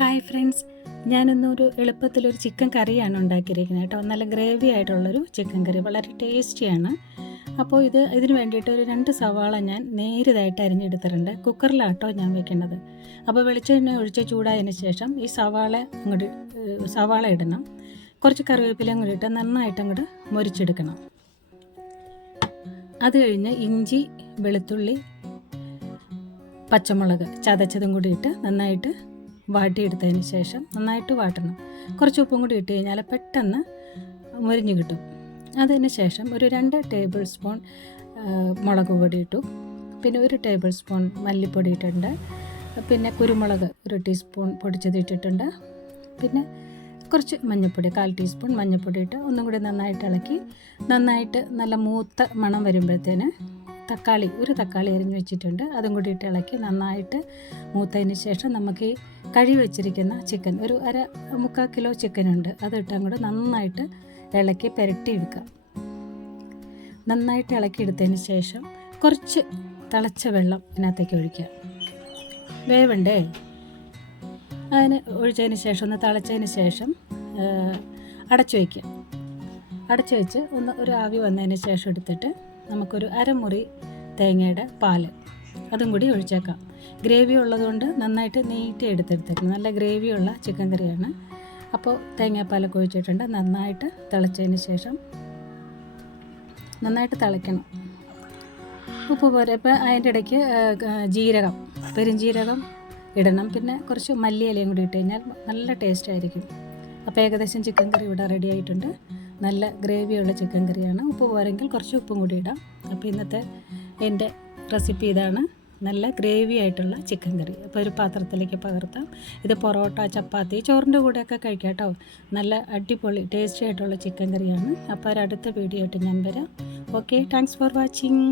Hi friends ഞാനിന്നൊരു എളുപ്പത്തിലൊരു chicken കറിയാണ് ഉണ്ടാക്കിയിരിക്കുന്നത് കേട്ടോ. നല്ല ഗ്രേവി ആയിട്ടുള്ളൊരു ചിക്കൻ കറി വളരെ ടേസ്റ്റിയാണ് അപ്പോൾ ഇത് ഇതിന് വേണ്ടിയിട്ട് ഒരു രണ്ട് സവാള ഞാൻ നേരിതായിട്ട് അരിഞ്ഞെടുത്തിട്ടുണ്ട്. കുക്കറിലാട്ടോ ഞാൻ വെക്കേണ്ടത് അപ്പോൾ വെളിച്ചെണ്ണ ഒഴിച്ച് ചൂടായതിന് ശേഷം ഈ സവാള അങ്ങോട്ട് സവാള ഇടണം. കുറച്ച് കറിവേപ്പിലയും കൂടി ഇട്ട് നന്നായിട്ട് അങ്ങോട്ട് മുരിച്ചെടുക്കണം. അത് കഴിഞ്ഞ് ഇഞ്ചി വെളുത്തുള്ളി പച്ചമുളക് ചതച്ചതും കൂടി ഇട്ട് നന്നായിട്ട് വാട്ടിയെടുത്തതിന് ശേഷം നന്നായിട്ട് വാട്ടണം. കുറച്ച് ഉപ്പും കൂടി ഇട്ട് കഴിഞ്ഞാൽ പെട്ടെന്ന് മുരിഞ്ഞ് കിട്ടും. അതിന് ശേഷം ഒരു രണ്ട് ടേബിൾ സ്പൂൺ മുളക് പൊടി ഇട്ടു. പിന്നെ ഒരു ടേബിൾ സ്പൂൺ മല്ലിപ്പൊടി ഇട്ടിട്ടുണ്ട്. പിന്നെ കുരുമുളക് ഒരു ടീസ്പൂൺ പൊടിച്ചത് ഇട്ടിട്ടുണ്ട്. പിന്നെ കുറച്ച് മഞ്ഞൾപ്പൊടി കാൽ ടീസ്പൂൺ മഞ്ഞൾപ്പൊടി ഇട്ട് ഒന്നും കൂടി നന്നായിട്ട് ഇളക്കി നന്നായിട്ട് നല്ല മൂത്ത മണം വരുമ്പോഴത്തേന് തക്കാളി ഒരു തക്കാളി അരിഞ്ഞു വെച്ചിട്ടുണ്ട്. അതും കൂടി ഇട്ട് ഇളക്കി നന്നായിട്ട് മൂത്തതിന് ശേഷം നമുക്ക് ഈ കഴുകി വെച്ചിരിക്കുന്ന ചിക്കൻ ഒരു അര മുക്കാൽ കിലോ ചിക്കനുണ്ട് അതിട്ടും കൂടെ നന്നായിട്ട് ഇളക്കി പുരട്ടി എടുക്കുക നന്നായിട്ട് ഇളക്കി എടുത്തതിന് ശേഷം കുറച്ച് തിളച്ച വെള്ളം ഇതിനകത്തേക്ക് ഒഴിക്കുക വേവണ്ടേ? അതിന് ഒഴിച്ചതിന് ശേഷം ഒന്ന് തിളച്ചതിന് ശേഷം അടച്ചു വയ്ക്കുക അടച്ചു വെച്ച് ഒന്ന് ഒരു ആവി വന്നതിന് ശേഷം എടുത്തിട്ട് നമുക്കൊരു അരമുറി തേങ്ങയുടെ പാൽ. അതും കൂടി ഒഴിച്ചേക്കാം. ഗ്രേവി ഉള്ളതുകൊണ്ട് നന്നായിട്ട് നീട്ടി എടുത്തെടുത്തേക്കണം. നല്ല ഗ്രേവിയുള്ള ചിക്കൻ കറിയാണ്. അപ്പോൾ തേങ്ങാപ്പാലൊക്കെ ഒഴിച്ചിട്ടുണ്ട്. നന്നായിട്ട് തിളച്ചതിന് ശേഷം നന്നായിട്ട് തിളയ്ക്കണം. ഉപ്പ് പോരെ ഇപ്പോൾ അതിന്റെ ഇടയ്ക്ക് ജീരകം പെരുംജീരകം ഇടണം. പിന്നെ കുറച്ച് മല്ലിയിലയും കൂടി ഇട്ട് കഴിഞ്ഞാൽ നല്ല ടേസ്റ്റ് ആയിരിക്കും. അപ്പോൾ ഏകദേശം ചിക്കൻ കറി ഇവിടെ റെഡി ആയിട്ടുണ്ട്. നല്ല ഗ്രേവിയുള്ള ചിക്കൻ കറിയാണ്. ഉപ്പ് പോരെങ്കിൽ കുറച്ച് ഉപ്പും കൂടി ഇടാം. അപ്പോൾ ഇന്നത്തെ എന്റെ റെസിപ്പി ഇതാണ്. നല്ല ഗ്രേവി ആയിട്ടുള്ള ചിക്കൻ കറി. അപ്പോൾ ഒരു പാത്രത്തിലേക്ക് പകർത്താം. ഇത് പൊറോട്ട ചപ്പാത്തി ചോറിന്റെ കൂടെയൊക്കെ കഴിക്കാം കേട്ടോ. നല്ല അടിപൊളി ടേസ്റ്റി ആയിട്ടുള്ള ചിക്കൻ കറിയാണ്. അപ്പോൾ ഒരു അടുത്ത വീഡിയോ ആയിട്ട് ഞാൻ വരാം. Okay thanks for watching